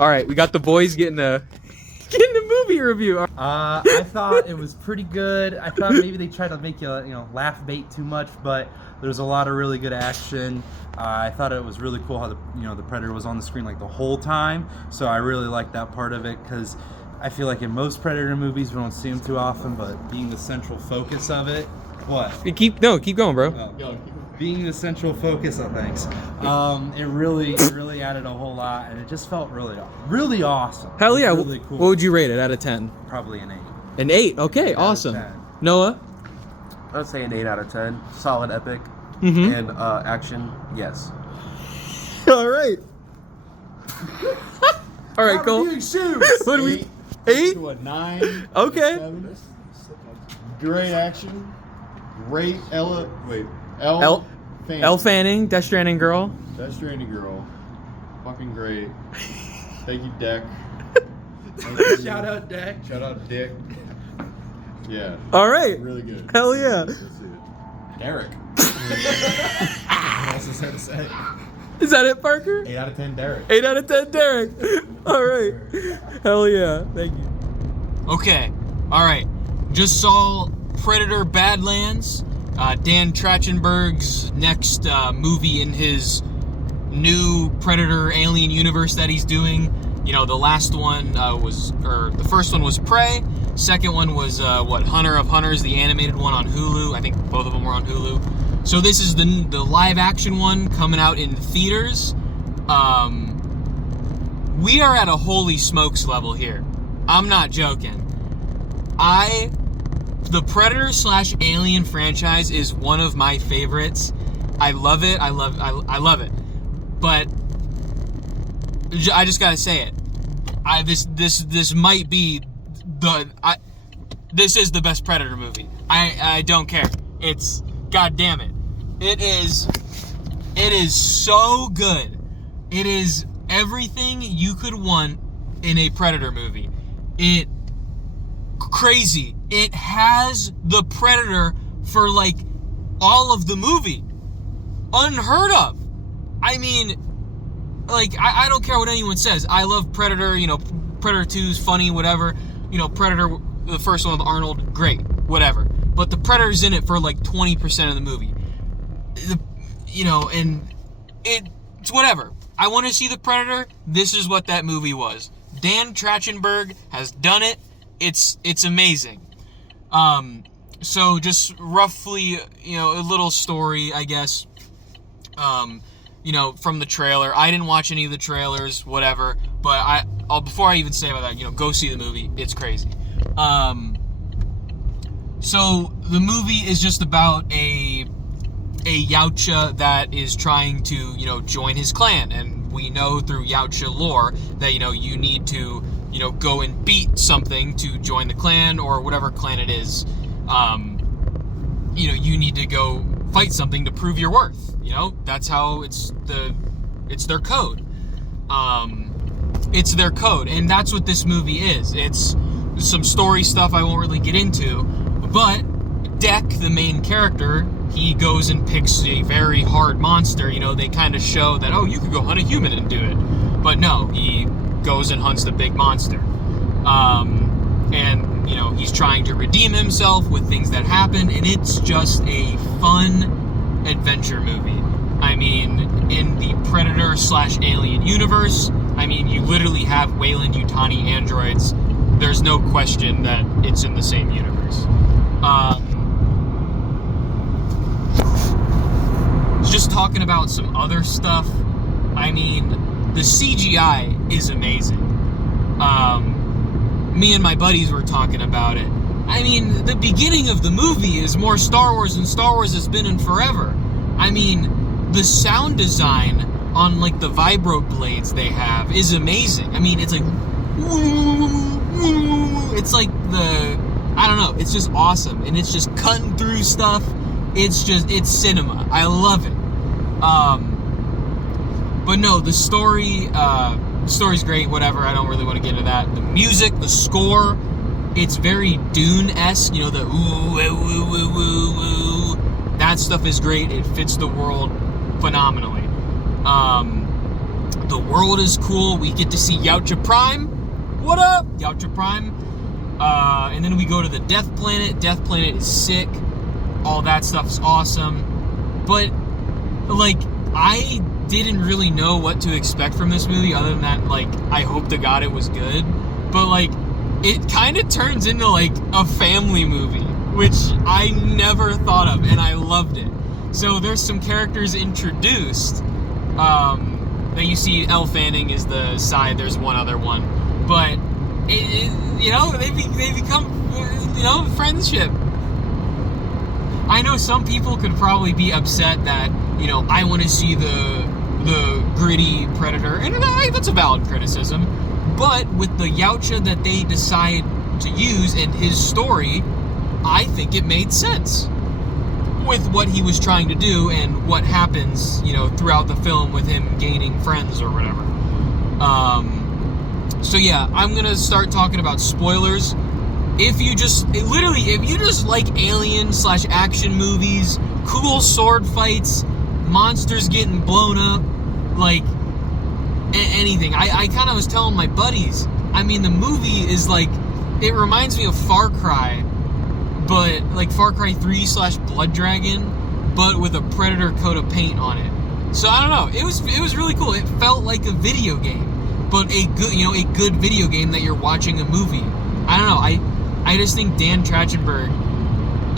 All right, we got the boys getting the movie review. I thought it was pretty good. I thought maybe they tried to make you laugh bait too much, but there's a lot of really good action. I thought it was really cool how the Predator was on the screen like the whole time. So I really liked that part of it because I feel like in most Predator movies we don't see him too often, but being the central focus of it. What? Keep going, bro. Oh. Being the central focus of things, it really added a whole lot, and it just felt really awesome. Hell yeah! Really cool. What would you rate it out of 10? Probably an 8. An 8. Okay, awesome. Noah? I'd say an 8 out of 10. Solid epic. Mm-hmm. And action, yes. All right. All right, Cole. What do we? 8 to a 9. Okay. 7. Great action. Great Elle Fanning, Death Stranding girl. Death Stranding girl. Fucking great. Thank you, Deck. Shout out Deck. Shout out Dick. Yeah. All right. Really good. Hell yeah. That's it. Derek. Else is there to say. Is that it, Parker? 8 out of 10, Derek. 8 out of 10, Derek. All right. Hell yeah. Thank you. Okay. All right. Just saw Predator Badlands. Dan Trachtenberg's next movie in his new Predator Alien universe that he's doing. The last one the first one was Prey. Second one was Hunter of Hunters, the animated one on Hulu. I think both of them were on Hulu. So this is the live action one coming out in theaters. We are at a holy smokes level here. I'm not joking. The Predator / Alien franchise is one of my favorites. I love it. I love it. But I just gotta say it. This might be this is the best Predator movie. I don't care. It's god damn it. It is so good. It is everything you could want in a Predator movie. Crazy. It has the Predator for like all of the movie. Unheard of. I mean, like, I don't care what anyone says. I love Predator, Predator 2's funny, whatever. Predator, the first one with Arnold, great, whatever. But the Predator's in it for like 20% of the movie. And it's whatever. I want to see the Predator. This is what that movie was. Dan Trachtenberg has done it. It's amazing. So just roughly, a little story, I guess. From the trailer. I didn't watch any of the trailers, whatever. But before I even say about that, go see the movie. It's crazy. So the movie is just about a Yautja that is trying to, join his clan. And we know through Yautja lore that, you need to, go and beat something to join the clan or whatever clan it is. You need to go fight something to prove your worth. That's how it's their code. It's their code, and that's what this movie is. It's some story stuff I won't really get into, but Deck, the main character, he goes and picks a very hard monster. They kind of show that, you could go hunt a human and do it. But no, he goes and hunts the big monster. And, he's trying to redeem himself with things that happen, and it's just a fun adventure movie. I mean, in the Predator / Alien universe, you literally have Weyland Yutani androids. There's no question that it's in the same universe. Just talking about some other stuff, the CGI is amazing. Me and my buddies were talking about it. The beginning of the movie is more Star Wars than Star Wars has been in forever. The sound design on, like, the vibro blades they have is amazing. It's like... It's like I don't know, it's just awesome. And it's just cutting through stuff. It's cinema. I love it. But no, the story's great, whatever. I don't really want to get into that. The music, the score, it's very Dune-esque, the ooh, woo, woo, woo, woo. That stuff is great. It fits the world phenomenally. The world is cool. We get to see Yautja Prime. What up, Yautja Prime? And then we go to the Death Planet. Death Planet is sick. All that stuff's awesome. But, like, I didn't really know what to expect from this movie other than that, like, I hope to God it was good. But, like, it kind of turns into, like, a family movie, which I never thought of, and I loved it. So there's some characters introduced. That you see, Elle Fanning is the side. There's one other one, but you know, they become, you know, friendship. I know some people could probably be upset that, you know, I want to see the gritty Predator, and that's a valid criticism. But with the Yautja that they decide to use and his story, I think it made sense with what he was trying to do and what happens, you know, throughout the film with him gaining friends or whatever. So yeah, I'm gonna start talking about spoilers. If you just like alien/action movies, cool sword fights, monsters getting blown up, like anything. I kind of was telling my buddies, I mean, the movie is like, it reminds me of Far Cry, but like Far Cry 3/Blood Dragon, but with a Predator coat of paint on it. So I don't know. It was really cool. It felt like a video game, but a good video game that you're watching a movie. I don't know. I just think Dan Trachtenberg,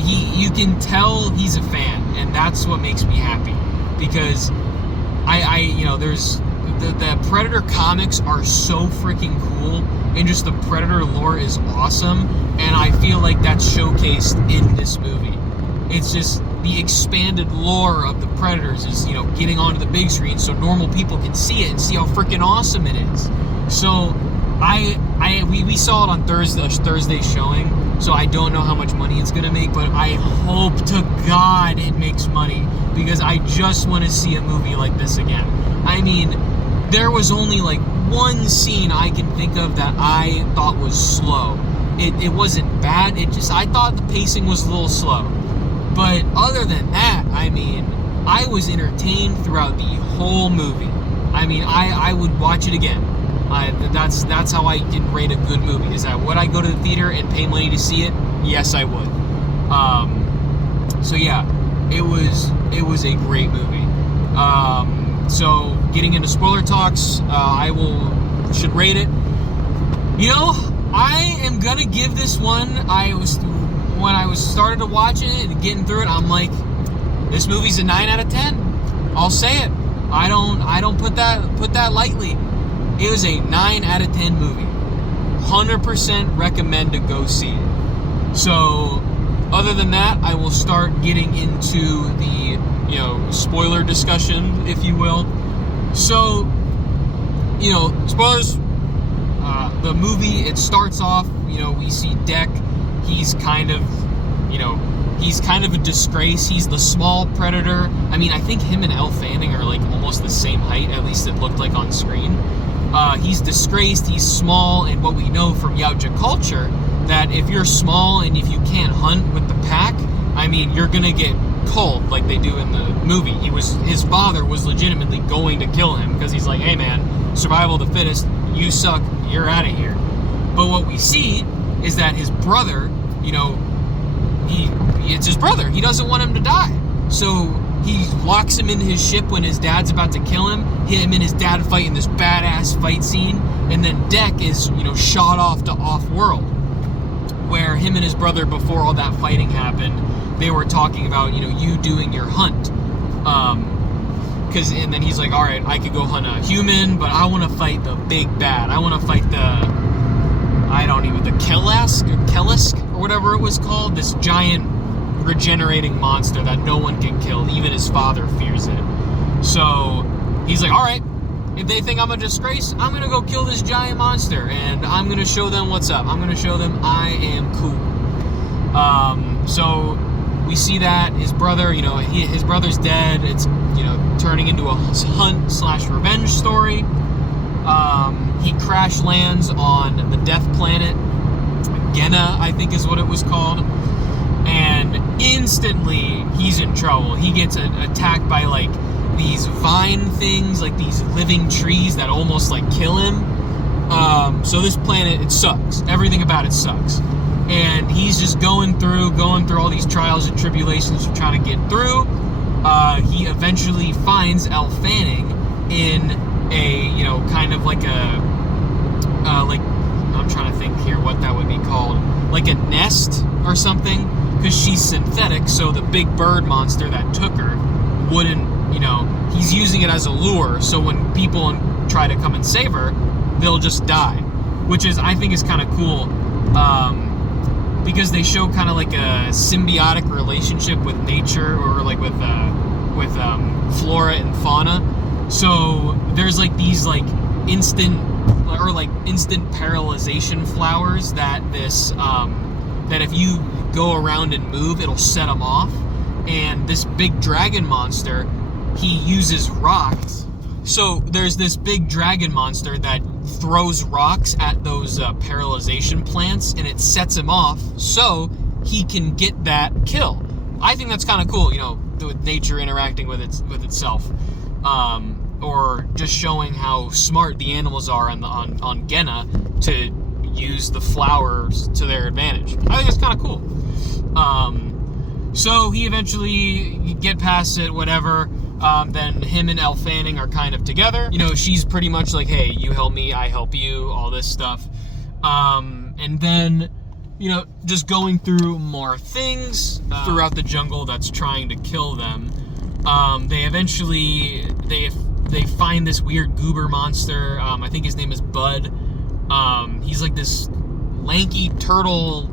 you can tell he's a fan, and that's what makes me happy, because there's the Predator comics are so freaking cool, and just the Predator lore is awesome, and I feel like that's showcased in this movie. It's just the expanded lore of the Predators is, you know, getting onto the big screen so normal people can see it and see how freaking awesome it is. So we saw it on Thursday showing, so I don't know how much money it's gonna make, but I hope to God it makes money, because I just want to see a movie like this again. I mean, there was only like one scene I can think of that I thought was slow. It wasn't bad, I thought the pacing was a little slow. But other than that, I mean, I was entertained throughout the whole movie. I mean, I would watch it again. That's how I can rate a good movie. Is that, would I go to the theater and pay money to see it? Yes, I would. So yeah, it was a great movie. So getting into spoiler talks, I should rate it. You know, I am gonna give this one. When I started to watching it and getting through it, I'm like, this movie's a 9 out of 10. I'll say it. I don't put that lightly. It was a 9 out of 10 movie. 100% recommend to go see it. So, other than that, I will start getting into the, you know, spoiler discussion, if you will. So, you know, spoilers. The movie, it starts off, you know, we see Deck. He's kind of a disgrace. He's the small Predator. I mean, I think him and Elle Fanning are like almost the same height, at least it looked like on screen. He's disgraced, he's small, and what we know from Yautja culture, that if you're small and if you can't hunt with the pack, I mean, you're gonna get culled like they do in the movie. His father was legitimately going to kill him, because he's like, hey man, survival of the fittest, you suck, you're out of here. But what we see is that his brother, you know, it's his brother. He doesn't want him to die. So he locks him in his ship when his dad's about to kill him. Him and his dad fight in this badass fight scene. And then Deck is, you know, shot off to off-world, where him and his brother, before all that fighting happened, they were talking about, you know, you doing your hunt. And then he's like, all right, I could go hunt a human, but I want to fight the big bad. I want to fight the Kellisk, or whatever it was called, this giant regenerating monster that no one can kill, even his father fears it. So he's like, all right, if they think I'm a disgrace, I'm gonna go kill this giant monster, and I'm gonna show them what's up. I'm gonna show them I am cool. So we see that his brother, you know, his brother's dead. It's, you know, turning into a hunt/revenge story. He crash lands on the Death Planet. Genna, I think is what it was called. And instantly, he's in trouble. He gets attacked by, like, these vine things, like these living trees that almost like kill him. So this planet, it sucks. Everything about it sucks. And he's just going through all these trials and tribulations to try to get through. He eventually finds Elle Fanning in a, you know, kind of like a, like, I'm trying to think here what that would be called, like a nest or something, because she's synthetic, so the big bird monster that took her wouldn't, you know, he's using it as a lure, so when people try to come and save her, they'll just die, which is, I think, is kind of cool, because they show kind of like a symbiotic relationship with nature, or like with flora and fauna. So there's like these like instant paralyzation flowers that this that if you go around and move, it'll set them off. And this big dragon monster, he uses rocks. So there's this big dragon monster that throws rocks at those paralyzation plants, and it sets him off so he can get that kill. I think that's kind of cool, you know, with nature interacting with itself, or just showing how smart the animals are on Genna to use the flowers to their advantage. I think it's kind of cool. So he eventually get past it, whatever. Then him and Elle Fanning are kind of together. You know, she's pretty much like, hey, you help me, I help you, all this stuff. And then, you know, just going through more things throughout the jungle that's trying to kill them. They eventually, they find this weird goober monster. I think his name is Bud. He's like this lanky turtle.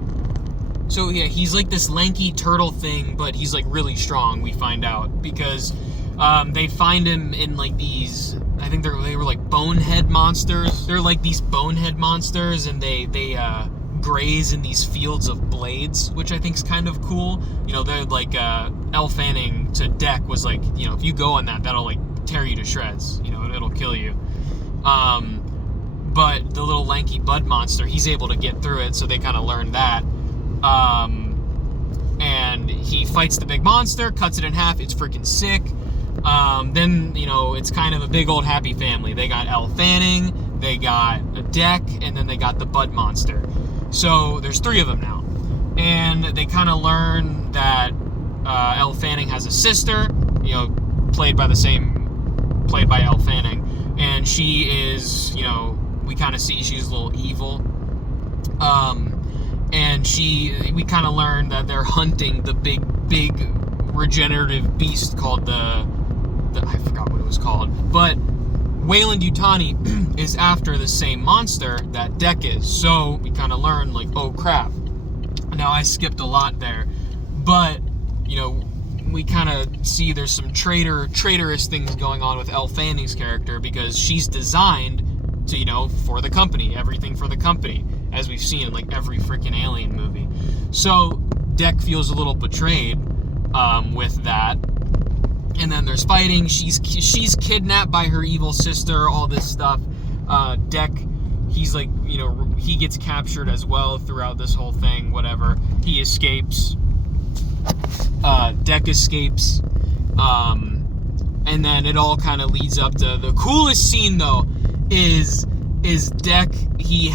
So yeah, he's like this lanky turtle thing, but he's like really strong, we find out, because they find him in like these, I think they were like bonehead monsters. They're like these bonehead monsters, and they graze in these fields of blades, which I think is kind of cool. You know, they're like Elle Fanning to Deck was like, you know, if you go on that, that'll like tear you to shreds. You know, it'll kill you. But the little lanky Bud monster, he's able to get through it, so they kind of learned that. And he fights the big monster, cuts it in half. It's freaking sick. Then, you know, it's kind of a big old happy family. They got Elle Fanning, they got a Deck, and then they got the Bud monster. So there's 3 of them now. And they kind of learn that Elle Fanning has a sister, you know, played by Elle Fanning. And she is, you know, we kind of see she's a little evil. And we kind of learn that they're hunting the big regenerative beast called I forgot what it was called, but Weyland-Yutani is after the same monster that Deck is. So we kind of learn, like, oh crap. Now I skipped a lot there, but you know, we kind of see there's some traitorous things going on with Elle Fanning's character, because she's designed to, you know, for the company, everything for the company, as we've seen in like every freaking Alien movie. So Deck feels a little betrayed with that, and then there's fighting. She's kidnapped by her evil sister, all this stuff. Deck, he's like, you know, he gets captured as well throughout this whole thing, whatever. He escapes. Deck escapes. And then it all kind of leads up to the coolest scene, though, is Deck. He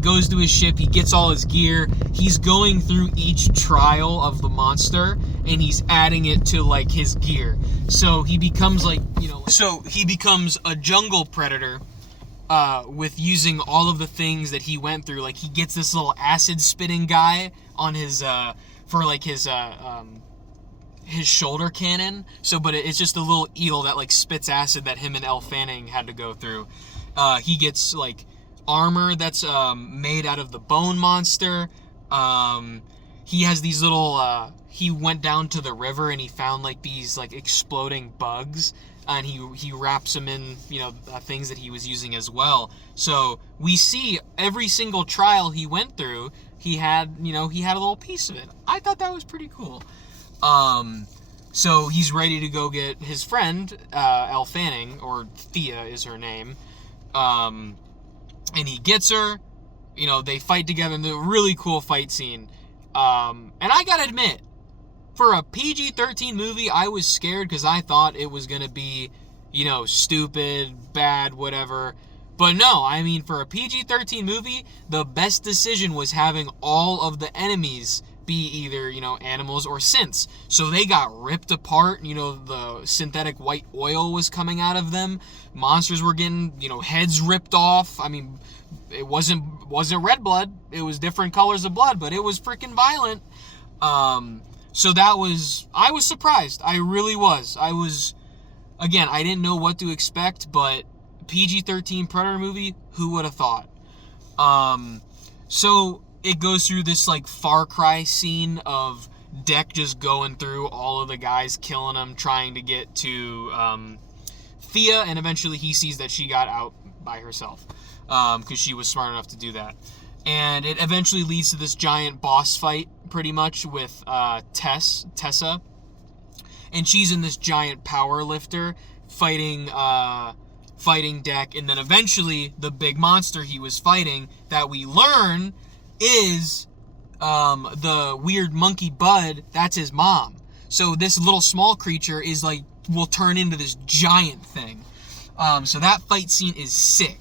goes to his ship, he gets all his gear, he's going through each trial of the monster, and he's adding it to like his gear. So he becomes like, you know, a jungle predator with using all of the things that he went through. Like, he gets this little acid spitting guy on his for like his shoulder cannon. So, but it's just a little eel that like spits acid that him and Elle Fanning had to go through. He gets like armor that's made out of the bone monster. He has these little he went down to the river and he found like these like exploding bugs, and he wraps them in, you know, things that he was using as well. So we see every single trial he went through, he had a little piece of it. I thought that was pretty cool. So he's ready to go get his friend, Elle Fanning, or Thea is her name. And he gets her, you know, they fight together in the really cool fight scene. And I gotta admit, for a PG-13 movie, I was scared because I thought it was going to be, stupid, bad, whatever. But no, I mean, for a PG-13 movie, the best decision was having all of the enemies be either, animals or synths. So they got ripped apart, the synthetic white oil was coming out of them. Monsters were getting, heads ripped off. I mean, it wasn't red blood. It was different colors of blood, but it was freaking violent. So I was surprised. I really was. Again, I didn't know what to expect, but PG-13 Predator movie, who would have thought? So it goes through this like Far Cry scene of Deck just going through all of the guys, killing them, trying to get to Thea, and eventually he sees that she got out by herself because she was smart enough to do that. And it eventually leads to this giant boss fight, pretty much, with Tessa. And she's in this giant power lifter fighting Deck. And then eventually the big monster he was fighting that we learn is the weird monkey Bud. That's his mom. So this little small creature will turn into this giant thing. So that fight scene is sick.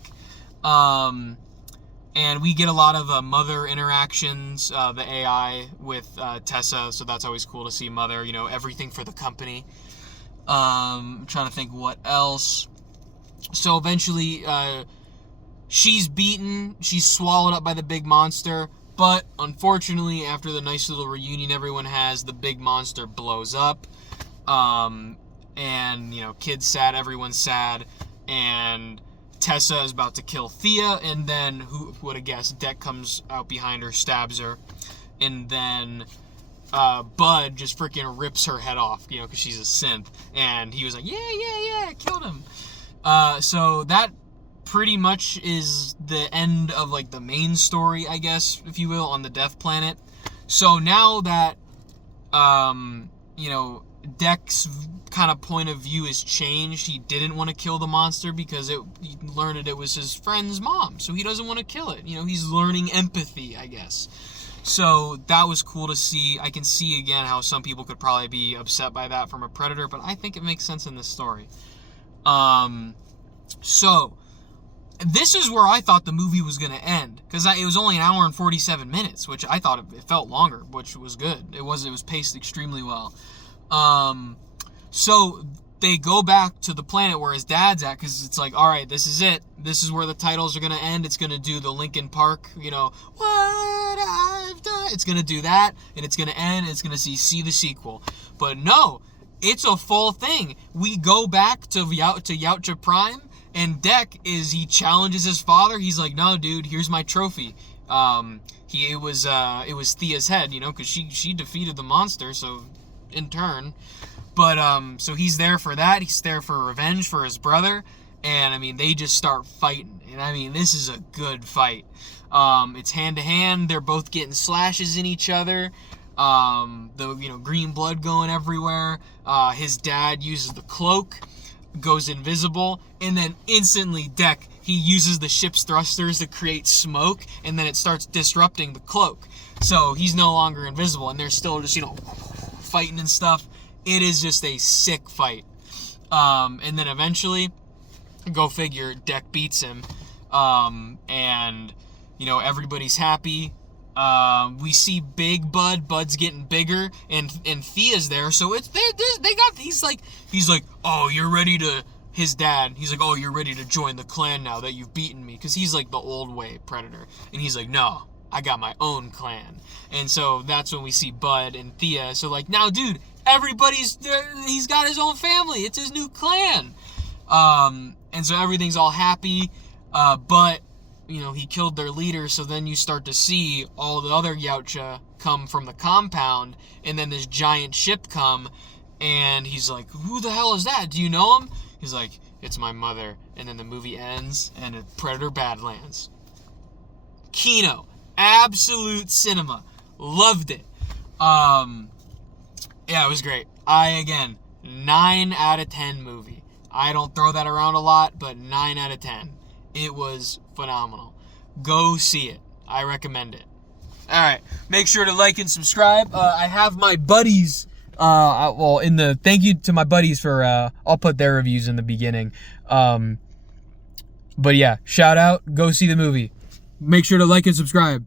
And we get a lot of Mother interactions, the AI with Tessa, so that's always cool to see Mother, everything for the company. I'm trying to think what else. So eventually, she's beaten, she's swallowed up by the big monster, but unfortunately, after the nice little reunion everyone has, the big monster blows up. And, kid's sad, everyone's sad, and Tessa is about to kill Thea, and then, who would have guessed, Deck comes out behind her, stabs her, and then Bud just freaking rips her head off, because she's a synth, and he was like, yeah, killed him. So that pretty much is the end of, like, the main story, I guess, if you will, on the Death Planet. So now that, Deck's kind of point of view has changed. He didn't want to kill the monster because he learned that it was his friend's mom, so he doesn't want to kill it. He's learning empathy, I guess. So that was cool to see. I can see again how some people could probably be upset by that from a Predator, but I think it makes sense in this story. So this is where I thought the movie was going to end, because it was only an hour and 47 minutes, which I thought it felt longer, which was good. It was paced extremely well. So they go back to the planet where his dad's at, because it's like, all right, this is it. This is where the titles are going to end. It's going to do the Linkin Park, what I've done. It's going to do that, and it's going to end, and it's going to see the sequel. But no, it's a full thing. We go back to Yautja Prime, and Deck he challenges his father. He's like, no, dude, here's my trophy. It was Thea's head, because she defeated the monster, so in turn. But so he's there for that. He's there for revenge for his brother, and they just start fighting. And this is a good fight. It's hand to hand. They're both getting slashes in each other. The green blood going everywhere. His dad uses the cloak, goes invisible, and then instantly Deck, he uses the ship's thrusters to create smoke, and then it starts disrupting the cloak. So he's no longer invisible, and they're still just fighting and stuff. It is just a sick fight. And then eventually, go figure, Deck beats him. And, everybody's happy. We see Big Bud. Bud's getting bigger. And Thea's there. So he's like, oh, you're ready to, his dad, he's like, oh, you're ready to join the clan now that you've beaten me. Because he's like the old way Predator. And he's like, no, I got my own clan. And so that's when we see Bud and Thea. So now, dude, he's got his own family. It's his new clan. And so everything's all happy. But, he killed their leader. So then you start to see all the other Yautja come from the compound. And then this giant ship come. And he's like, who the hell is that? Do you know him? He's like, it's my mother. And then the movie ends. And it's Predator Badlands. Kino. Absolute cinema. Loved it. Yeah, it was great. 9 out of 10 movie. I don't throw that around a lot, but 9 out of 10. It was phenomenal. Go see it. I recommend it. Alright, make sure to like and subscribe. I have my buddies Well, in the thank you to my buddies for I'll put their reviews in the beginning. But yeah, shout out, go see the movie. Make sure to like and subscribe.